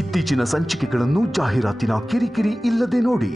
ಇತ್ತೀಚಿನ ಸಂಚಿಕೆಗಳನ್ನು ಜಾಹೀರಾತಿನ ಕಿರಿಕಿರಿ ಇಲ್ಲದೆ ನೋಡಿ.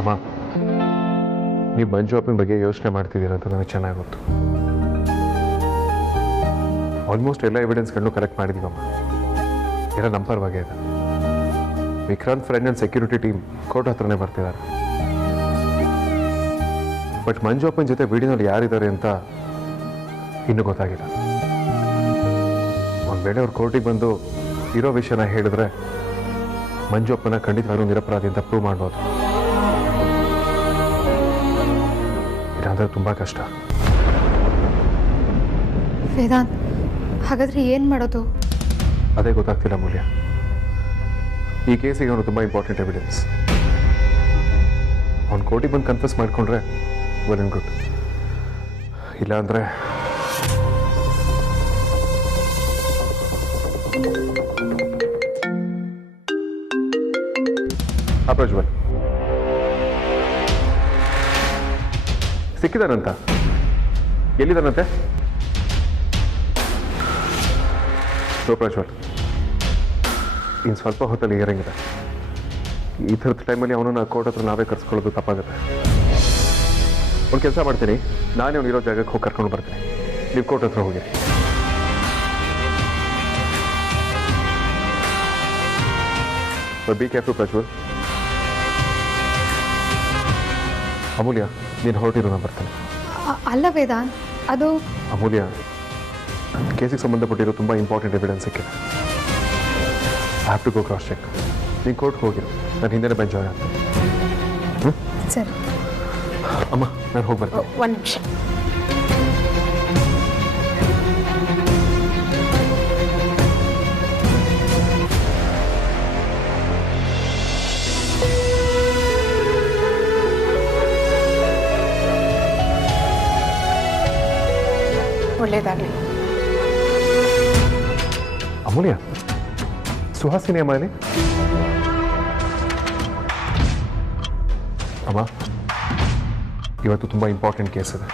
ಅಮ್ಮ, ನೀವು ಮಂಜು ಅಪ್ಪನ ಬಗ್ಗೆ ಯೋಚನೆ ಮಾಡ್ತಿದ್ದೀರ ಅಂತ ನನಗೆ ಚೆನ್ನಾಗಿ ಗೊತ್ತು. ಆಲ್ಮೋಸ್ಟ್ ಎಲ್ಲ ಎವಿಡೆನ್ಸ್ಗಳನ್ನು ಕಲೆಕ್ಟ್ ಮಾಡಿದ್ದೀವಮ್ಮ. ಎಲ್ಲ ನಮ್ಮ ಪರವಾಗೇ ಇದೆ. Vikrant friend and security team court ಹತ್ರನೇ ಬರ್ತಿದ್ದಾರೆ. ಬಟ್ ಮಂಜು ಅಪ್ಪನ ಜೊತೆ ವಿಡಿಯೋನಲ್ಲಿ ಯಾರಿದ್ದಾರೆ ಅಂತ ಇನ್ನೂ ಗೊತ್ತಾಗಿಲ್ಲ. ಒಂದು ವೇಳೆ ಅವ್ರು ಕೋರ್ಟಿಗೆ ಬಂದು ಇರೋ ವಿಷಯನ ಹೇಳಿದ್ರೆ ಮಂಜು ಅಪ್ಪನ ಖಂಡಿತವಾಗ್ಲೂ ನಿರಪರಾಧಿ ಅಂತ ಪ್ರೂವ್ ಮಾಡ್ಬೋದು. ಇಲ್ಲಾಂದ್ರೆ ತುಂಬ ಕಷ್ಟ. ವೇದಾಂತ್, ಹಾಗಾದ್ರೆ ಏನು ಮಾಡೋದು? ಅದೇ ಗೊತ್ತಾಗ್ತಿಲ್ಲ ಮೂಲ್ಯ. ಈ ಕೇಸಿಗೆ ಅವನು ತುಂಬ ಇಂಪಾರ್ಟೆಂಟ್ ಎವಿಡೆನ್ಸ್. ಅವ್ನು ಕೋರ್ಟಿಗೆ ಬಂದು ಕನ್ಫ್ಯೂಸ್ ಮಾಡಿಕೊಂಡ್ರೆ ವೆಲ್ ಆ್ಯಂಡ್ ಗುಡ್. ಇಲ್ಲಾಂದರೆ ಪ್ರಜ್ವಲ್ ಸಿಕ್ಕಿದಾನಂತ? ಎಲ್ಲಿದ್ದಾನಂತೆ? ಪ್ರಜ್ವಲ್, ಇನ್ನು ಸ್ವಲ್ಪ ಹೊತ್ತಲ್ಲಿ ಇರಂಗಿದೆ. ಈ ಥರದ ಟೈಮಲ್ಲಿ ಅವನನ್ನು ಕೋರ್ಟ್ ಹತ್ರ ನಾವೇ ಕರ್ಸ್ಕೊಳ್ಳೋದು ತಪ್ಪಾಗುತ್ತೆ. ಒಂದು ಕೆಲಸ ಮಾಡ್ತೀನಿ, ನಾನೇ ಅವನಿರೋ ಜಾಗಕ್ಕೆ ಹೋಗಿ ಕರ್ಕೊಂಡು ಬರ್ತೀನಿ. ನೀವು ಕೋರ್ಟ್ ಹತ್ರ ಹೋಗಿ. Be careful Prajwal. ಅಮೂಲ್ಯ, ನೀನು ಹೊರಟಿರೋ, ನಾನು ಬರ್ತೇನೆ. ಅಲ್ಲ ವೇದಾಂತ್, ಅದು ಅಮೂಲ್ಯ, ಕೇಸಿಗೆ ಸಂಬಂಧಪಟ್ಟಿರೋ ತುಂಬ ಇಂಪಾರ್ಟೆಂಟ್ ಎವಿಡೆನ್ಸ್ ಸಿಕ್ಕಿದೆ. I have to go cross check. ನೀನು ಕೋರ್ಟ್ಗೆ ಹೋಗಿರು, ನಾನು ಹಿಂದೆ ಬಂದು ಜಾಯ್ನ್ ಆಗ್ತೀನಿ. ಸರಿ ಅಮ್ಮ, ನಾನು ಹೋಗಿ ಬರ್ತೀನಿ. ಒಂದು ನಿಮಿಷ. ಒಳ್ಳೆಯದಾಗಲಿ. ಅಮೂಲ್ಯ, ಸುಹಾಸಿನಿ ಅಮ್ಮ ಇಲ್ಲಿ. ಅಮ್ಮ, ಇವತ್ತು ತುಂಬ ಇಂಪಾರ್ಟೆಂಟ್ ಕೇಸ್ ಇದೆ.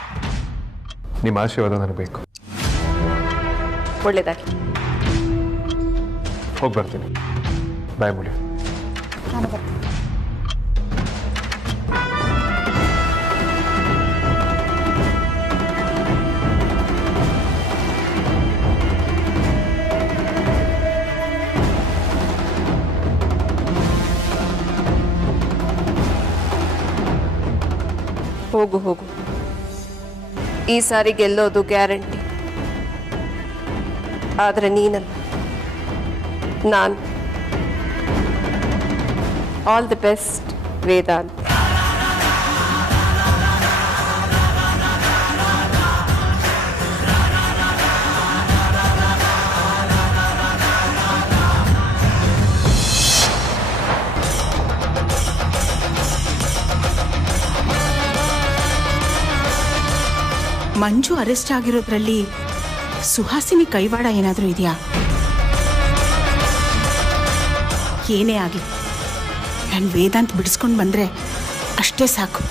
ನಿಮ್ಮ ಆಶೀರ್ವಾದ ನನಗೆ ಬೇಕು. ಒಳ್ಳೆಯದಾಗಲಿ. ಹೋಗಿ ಬರ್ತೀನಿ. ಬಾಯ್ ಅಮೂಲ್ಯ. ನಾನು ಬರ್ತೀನಿ. ಹೋಗು ಹೋಗು, ಈ ಸಾರಿ ಗೆಲ್ಲೋದು ಗ್ಯಾರಂಟಿ. ಆದರೆ ನೀನಲ್ಲ, ನಾನು. All the best Vedant. Manju arrest ಆಗಿರೋದ್ರಲ್ಲಿ ಸುಹಾಸಿನಿ ಕೈವಾಡ ಏನಾದರೂ ಇದೆಯಾ? ಏನೇ ಆಗಲಿ ನಾನು ವೇದಾಂತ್ ಬಿಡಿಸ್ಕೊಂಡು ಬಂದರೆ ಅಷ್ಟೇ ಸಾಕು.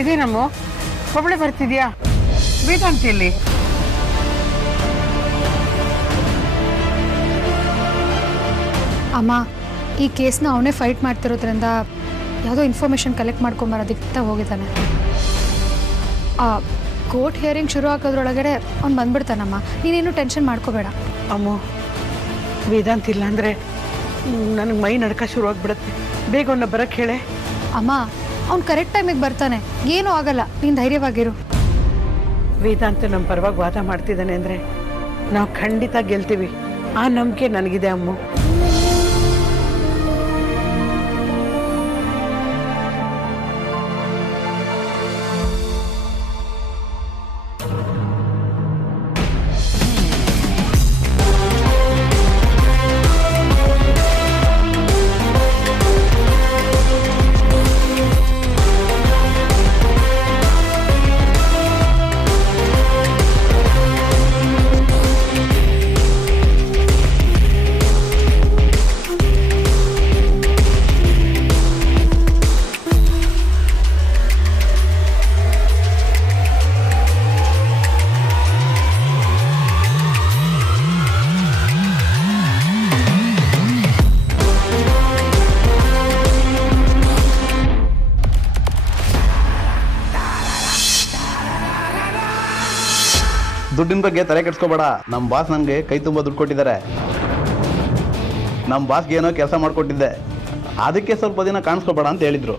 ಇದೇನಮ್ಮ ಒಬ್ಬಳೆ ಬರ್ತಿದ್ಯಾ? ವೇದಾಂತಿಯಲ್ಲಿ ಅಮ್ಮ, ಈ ಕೇಸ್ನ ಅವನೇ ಫೈಟ್ ಮಾಡ್ತಿರೋದ್ರಿಂದ ಯಾವುದೋ ಇನ್ಫಾರ್ಮೇಷನ್ ಕಲೆಕ್ಟ್ ಮಾಡ್ಕೊಂಬರೋದಕ್ಕೆ ಹೋಗಿದ್ದಾನೆ. ಕೋರ್ಟ್ ಹಿಯರಿಂಗ್ ಶುರು ಆಗೋದ್ರೊಳಗಡೆ ಅವ್ನು ಬಂದ್ಬಿಡ್ತಾನಮ್ಮ. ನೀನೇನು ಟೆನ್ಷನ್ ಮಾಡ್ಕೋಬೇಡ. ಅಮ್ಮ, ವೇದಾಂತ ಇಲ್ಲ ಅಂದರೆ ನನಗೆ ಮೈ ನಡ್ಕ ಶುರು ಆಗ್ಬಿಡುತ್ತೆ. ಬೇಗ ಅವನ್ನ ಬರಕ್ಕೆ ಹೇಳೆ. ಅಮ್ಮ, ಅವ್ನು ಕರೆಕ್ಟ್ ಟೈಮಿಗೆ ಬರ್ತಾನೆ, ಏನೂ ಆಗಲ್ಲ, ನೀನು ಧೈರ್ಯವಾಗಿರು. ವೇದಾಂತ ನಮ್ಮ ಪರವಾಗಿ ವಾದ ಮಾಡ್ತಿದ್ದಾನೆ ಅಂದರೆ ನಾವು ಖಂಡಿತ ಗೆಲ್ತೀವಿ. ಆ ನಂಬಿಕೆ ನನಗಿದೆ ಅಮ್ಮ. ದುಡ್ಡಿನ ಬಗ್ಗೆ ತಲೆ ಕೆಡ್ಸ್ಕೋಬೇಡ. ನಮ್ಮ ಬಾಸ್ ನನಗೆ ಕೈ ತುಂಬ ದುಡ್ಡು ಕೊಟ್ಟಿದ್ದಾರೆ. ನಮ್ಮ ಬಾಸ್ಗೆ ಏನೋ ಕೆಲಸ ಮಾಡಿಕೊಟ್ಟಿದ್ದೆ, ಅದಕ್ಕೆ ಸ್ವಲ್ಪ ದಿನ ಕಾಣಿಸ್ಕೋಬೇಡ ಅಂತ ಹೇಳಿದರು.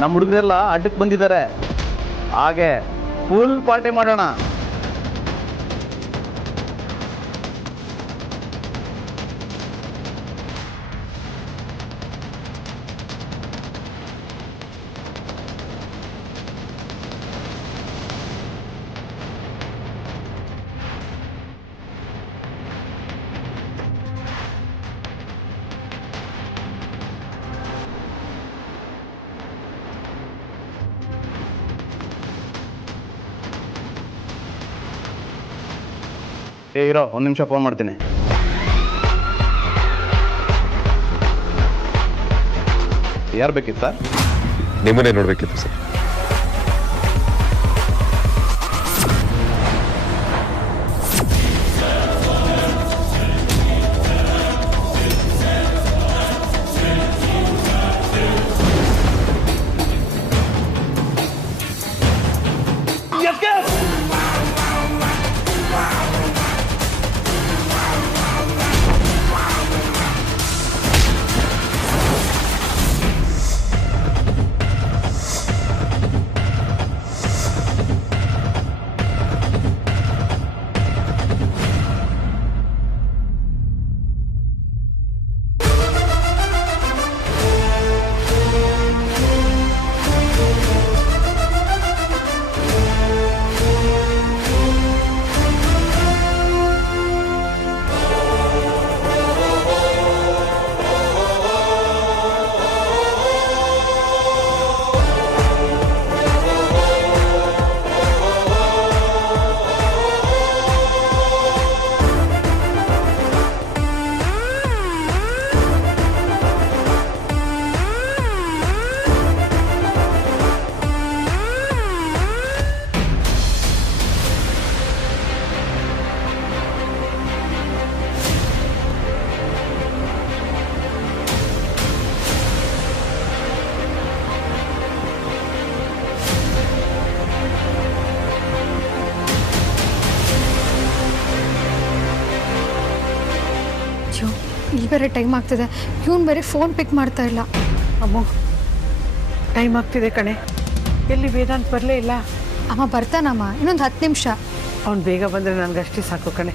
ನಮ್ಮ ಹುಡುಗರೆಲ್ಲ ಅಡ್ಡಕ್ಕೆ ಬಂದಿದ್ದಾರೆ, ಹಾಗೆ ಫುಲ್ ಪಾರ್ಟಿ ಮಾಡೋಣ. ಇರೋ, ಒಂದು ನಿಮಿಷ ಫೋನ್ ಮಾಡ್ತೀನಿ. ಯಾರು ಬೇಕಿತ್ತು ಸರ್? ನಿಮ್ಮನ್ನೇ ನೋಡಬೇಕಿತ್ತು ಸರ್. ಇಲ್ಲಿ ಬೇರೆ ಟೈಮ್ ಆಗ್ತಿದೆ, ಇವನು ಬೇರೆ ಫೋನ್ ಪಿಕ್ ಮಾಡ್ತಾ ಇಲ್ಲ. ಅಮ್ಮ, ಟೈಮ್ ಆಗ್ತಿದೆ ಕಣೆ. ಎಲ್ಲಿ ವೇದಾಂತ್ ಬರಲೇ ಇಲ್ಲ. ಅಮ್ಮ ಬರ್ತಾನಮ್ಮ, ಇನ್ನೊಂದು 10 ನಿಮಿಷ. ಅವ್ನು ಬೇಗ ಬಂದರೆ ನನಗಷ್ಟೇ ಸಾಕು ಕಣೆ.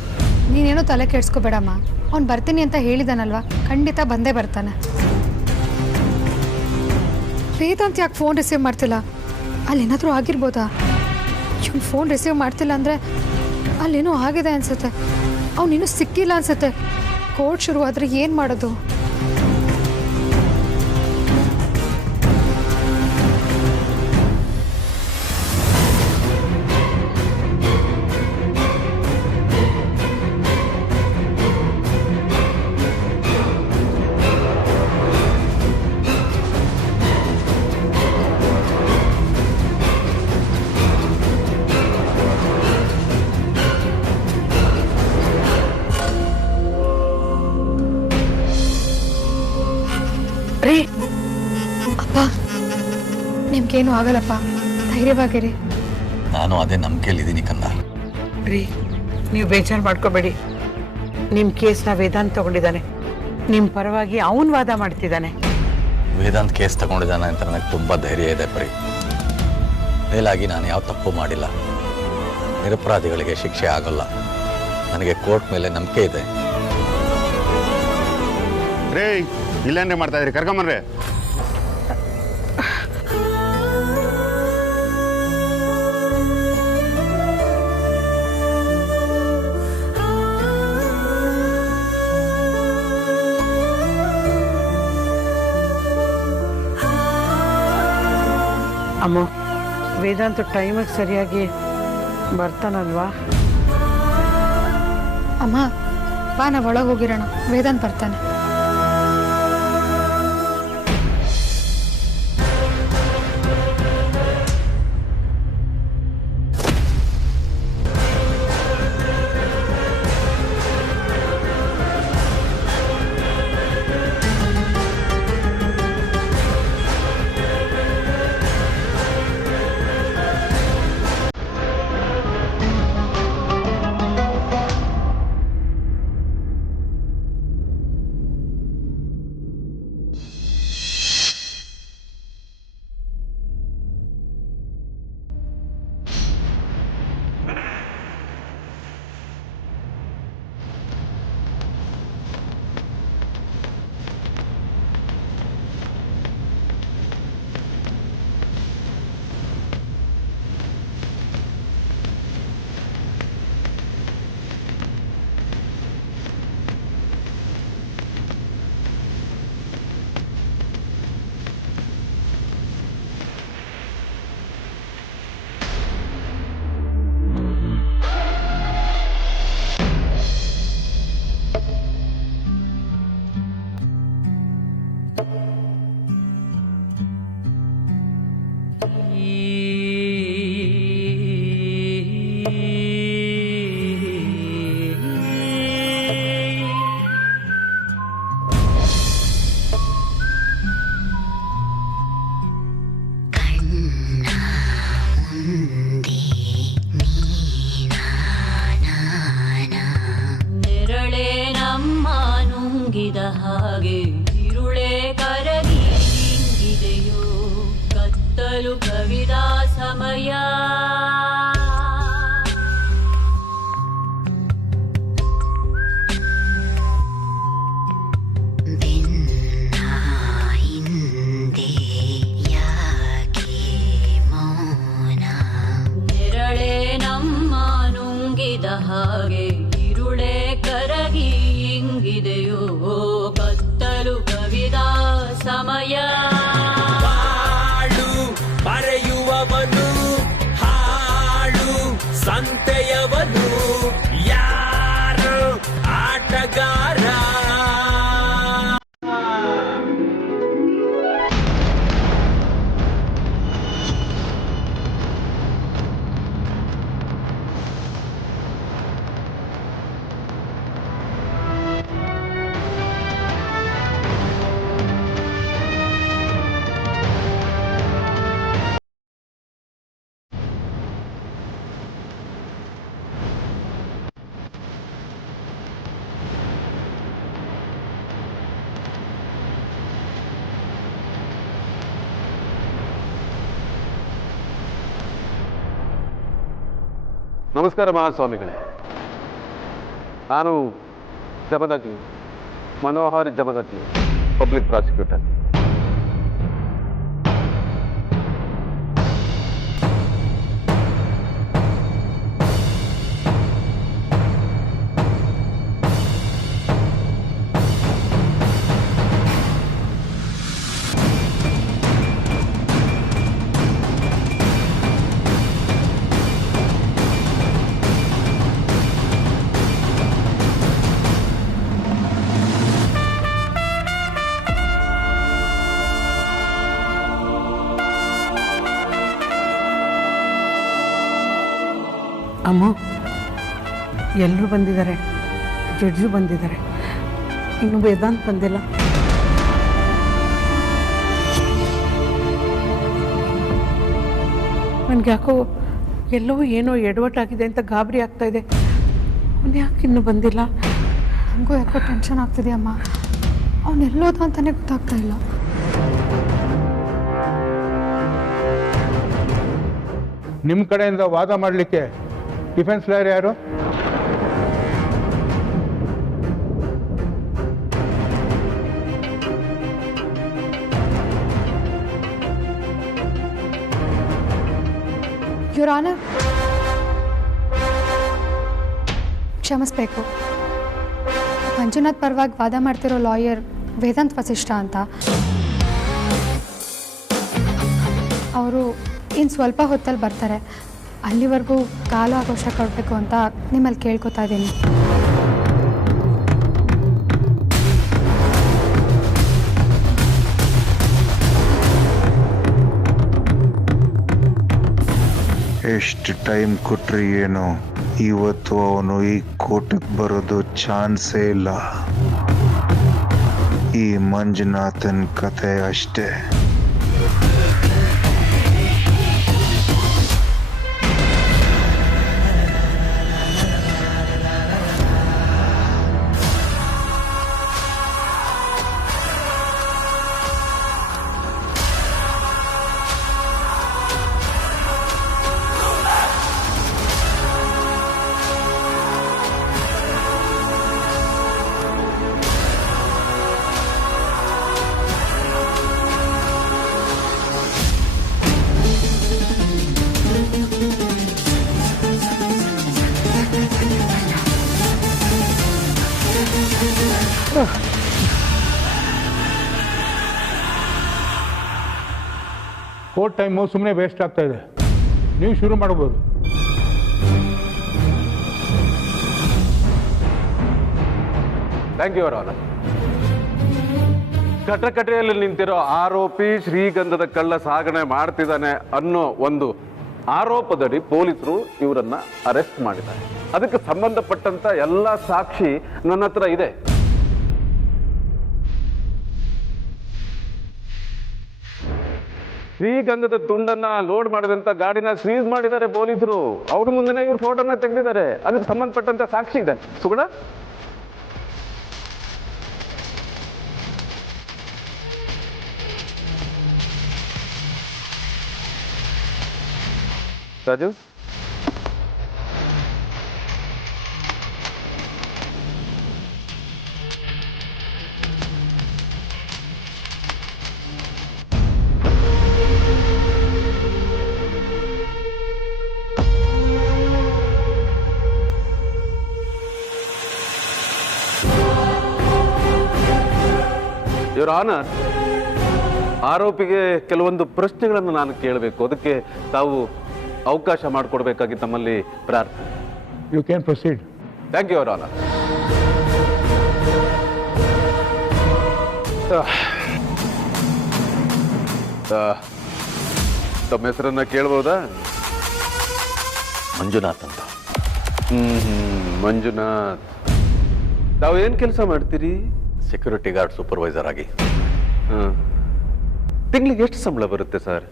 ನೀನೇನೋ ತಲೆ ಕೆಡ್ಸ್ಕೊಬೇಡಮ್ಮ, ಅವ್ನು ಬರ್ತೀನಿ ಅಂತ ಹೇಳಿದಾನಲ್ವಾ, ಖಂಡಿತ ಬಂದೇ ಬರ್ತಾನೆ. ವೇದಾಂತ್ ಯಾಕೆ ಫೋನ್ ರಿಸೀವ್ ಮಾಡ್ತಿಲ್ಲ? ಅಲ್ಲೇನಾದರೂ ಆಗಿರ್ಬೋದಾ? ಇವ್ನು ಫೋನ್ ರಿಸೀವ್ ಮಾಡ್ತಿಲ್ಲ ಅಂದರೆ ಅಲ್ಲೇನೋ ಆಗಿದೆ ಅನ್ಸುತ್ತೆ. ಅವನಿನ್ನೂ ಸಿಕ್ಕಿಲ್ಲ ಅನ್ಸುತ್ತೆ. ಕೋರ್ಟ್ ಶುರುವಾದರೆ ಏನು ಮಾಡೋದು? ರೀ ಅಪ್ಪ, ನಿಮ್ಗೇನು ಆಗಲ್ಲಪ್ಪ, ಧೈರ್ಯವಾಗಿರಿ. ನಾನು ಅದೇ ನಂಬಿಕೆಯಲ್ಲಿದ್ದೀನಿ ಕಂದ. ರೀ, ನೀವು ಬೇಜಾರು ಮಾಡ್ಕೋಬೇಡಿ. ನಿಮ್ಮ ಕೇಸ್ನ ವೇದಾಂತ್ ತಗೊಂಡಿದ್ದಾನೆ. ನಿಮ್ಮ ಪರವಾಗಿ ಅವನು ವಾದ ಮಾಡ್ತಿದ್ದಾನೆ. ವೇದಾಂತ್ ಕೇಸ್ ತಗೊಂಡಿದ್ದಾನೆ ಅಂತ ನನಗೆ ತುಂಬ ಧೈರ್ಯ ಇದೆ ಪರಿ. ಮೇಲಾಗಿ ನಾನು ಯಾವ ತಪ್ಪು ಮಾಡಿಲ್ಲ. ನಿರಪರಾಧಿಗಳಿಗೆ ಶಿಕ್ಷೆ ಆಗೋಲ್ಲ. ನನಗೆ ಕೋರ್ಟ್ ಮೇಲೆ ನಂಬಿಕೆ ಇದೆ. ರೇ, ಇಲ್ಲೇನ್ರಿ ಮಾಡ್ತಾ ಇದ್ರಿ? ಕರ್ಕೊಂಬನ್ರಿ. ಅಮ್ಮ, ವೇದಾಂತ ಟೈಮಿಗೆ ಸರಿಯಾಗಿ ಬರ್ತಾನಲ್ವಾ? ಅಮ್ಮ ಬಾ, ನಾವು ಒಳಗೆ ಹೋಗಿರೋಣ. ವೇದಾಂತ್ ಬರ್ತಾನೆ. ಹಾಗೆ ಇರುಳೆ ಕರಗಿ ಹಿಂಗಿದೆಯೋ ಕತ್ತಲು ಕವಿದ ಸಮಯ. ನೆರಳೆ ನಮ್ಮ ನುಂಗಿದ ಹಾಗೆ ಇರುಳೆ ಕರಗಿ ಹಿಂಗಿದೆಯೋ ಕತ್ತಲು ಕವಿದ ಸಮಯ. ಬಾಳು ಬರೆಯುವವನು ಹಾಳು ಸಂತೆಯವನು ಯಾರು ಆಟಗಾರ. ನಮಸ್ಕಾರ ಮಹಾಸ್ವಾಮಿಗಳೇ. ನಾನು ಜಮದಗ್ನಿ, ಮನೋಹರ್ ಜಮದಗ್ನಿ, ಪಬ್ಲಿಕ್ ಪ್ರಾಸಿಕ್ಯೂಟರ್. ಅಮ್ಮ ಎಲ್ಲರೂ ಬಂದಿದ್ದಾರೆ, ಜಡ್ಜು ಬಂದಿದ್ದಾರೆ, ಇನ್ನು ವೇದಾಂತ್ ಬಂದಿಲ್ಲ. ನನಗೆ ಯಾಕೋ ಎಲ್ಲೋ ಏನೋ ಎಡವಟ್ಟಾಗಿದೆ ಅಂತ ಗಾಬರಿ ಆಗ್ತಾ ಇದೆ. ಅವನು ಯಾಕೆ ಇನ್ನೂ ಬಂದಿಲ್ಲ? ನನಗೂ ಯಾಕೋ ಟೆನ್ಷನ್ ಆಗ್ತಿದೆ ಅಮ್ಮ. ಅವನೆಲ್ಲೋದ ಅಂತಾನೆ ಗೊತ್ತಾಗ್ತಾ ಇಲ್ಲ. ನಿಮ್ಮ ಕಡೆಯಿಂದ ವಾದ ಮಾಡಲಿಕ್ಕೆ ಡಿಫೆನ್ಸ್ ಲಾಯರ್ ಯಾರು? ಯುವರ್ ಆನರ್, ಕ್ಷಮಿಸ್ಬೇಕು. ಮಂಜುನಾಥ್ ಪರವಾಗಿ ವಾದ ಮಾಡ್ತಿರೋ ಲಾಯರ್ ವೇದಾಂತ್ ವಸಿಷ್ಠ ಅಂತ. ಅವರು ಇನ್ನು ಸ್ವಲ್ಪ ಹೊತ್ತಲ್ಲಿ ಬರ್ತಾರೆ. ಅಲ್ಲಿವರೆಗೂ ಕಾಲು ಆಗೋಶ ಕೊಡಬೇಕು ಅಂತ ನಿಮ್ಮಲ್ಲಿ ಕೇಳ್ಕೊತಾ ಇದ್ದೀನಿ. ಎಷ್ಟು ಟೈಮ್ ಕೊಟ್ರಿ ಏನೋ, ಇವತ್ತು ಅವನು ಈ ಕೋರ್ಟಿಗೆ ಬರೋದು ಚಾನ್ಸೇ ಇಲ್ಲ. ಈ ಮಂಜುನಾಥನ್ ಕತೆ ಅಷ್ಟೇ. ಕೋರ್ಟ್ ಟೈಮು ಸುಮ್ಮನೆ ವೇಸ್ಟ್ ಆಗ್ತಾ ಇದೆ. ನೀವು ಶುರು ಮಾಡ್ಬೋದು. Thank you your honour. ಕಟಕಟೆಯಲ್ಲಿ ನಿಂತಿರೋ ಆರೋಪಿ ಶ್ರೀಗಂಧದ ಕಳ್ಳ ಸಾಗಣೆ ಮಾಡ್ತಿದ್ದಾನೆ ಅನ್ನೋ ಒಂದು ಆರೋಪದಡಿ ಪೊಲೀಸರು ಇವರನ್ನ ಅರೆಸ್ಟ್ ಮಾಡಿದ್ದಾರೆ. ಅದಕ್ಕೆ ಸಂಬಂಧಪಟ್ಟಂತ ಎಲ್ಲ ಸಾಕ್ಷಿ ನನ್ನ ಹತ್ರ ಇದೆ. ಶ್ರೀಗಂಧದ ತುಂಡನ್ನ ಲೋಡ್ ಮಾಡಿದಂತ ಗಾಡಿನ ಸೀಸ್ ಮಾಡಿದ್ದಾರೆ ಪೊಲೀಸರು. ಅವ್ರ ಮುಂದೆ ಇವ್ರ ಫೋಟೋನ ತೆಗೆದಿದ್ದಾರೆ. ಅದಕ್ಕೆ ಸಂಬಂಧಪಟ್ಟಂತ ಸಾಕ್ಷಿ ಇದೆ. ಸುಗುಣ, ರಾಜು, ಯುವರ್ ಆನರ್, ಆರೋಪಿಗೆ ಕೆಲವೊಂದು ಪ್ರಶ್ನೆಗಳನ್ನು ನಾನು ಕೇಳಬೇಕು. ಅದಕ್ಕೆ ತಾವು ಅವಕಾಶ ಮಾಡಿಕೊಡ್ಬೇಕಾಗಿ ತಮ್ಮಲ್ಲಿ ಪ್ರಾರ್ಥನೆ. You can proceed. Thank you your honour. ತಮ್ಮ ಹೆಸರನ್ನ ಕೇಳ್ಬೋದಾ? ಮಂಜುನಾಥ್ ಅಂತ. ಮಂಜುನಾಥ್, ತಾವು ಏನ್ ಕೆಲಸ ಮಾಡ್ತೀರಿ? ಸೆಕ್ಯೂರಿಟಿ ಗಾರ್ಡ್ ಸೂಪರ್ವೈಸರ್ ಆಗಿ. ತಿಂಗಳಿಗೆ ಎಷ್ಟು ಸಂಬಳ ಬರುತ್ತೆ ಸರ್?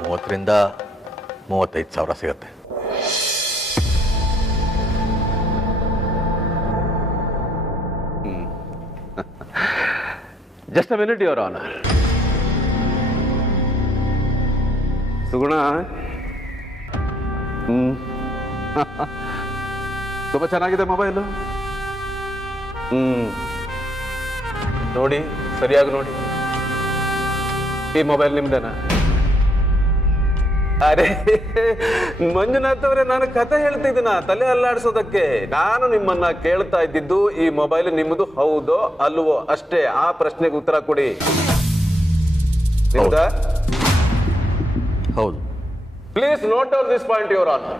30,000 ರಿಂದ 35,000 ಸಿಗುತ್ತೆ. Just a minute your honour. Suguna, ತುಂಬಾ ಚೆನ್ನಾಗಿದೆ ಮೊಬೈಲು. ನೋಡಿ, ಸರಿಯಾಗಿ ನೋಡಿ. ಈ ಮೊಬೈಲ್ ನಿಮ್ದೇನಾ? ಅರೆ ಮಂಜುನಾಥ್ ಅವರೇ, ನಾನು ಕತೆ ಹೇಳ್ತಿದ್ದೀನ ತಲೆ ಅಲ್ಲಾಡಿಸೋದಕ್ಕೆ. ನಾನು ನಿಮ್ಮನ್ನ ಕೇಳ್ತಾ ಇದ್ದಿದ್ದು ಈ ಮೊಬೈಲ್ ನಿಮ್ಮದು ಹೌದೋ ಅಲ್ವೋ ಅಷ್ಟೇ. ಆ ಪ್ರಶ್ನೆಗೆ ಉತ್ತರ ಕೊಡಿ. ಹೌದು. Please note down this point your honour.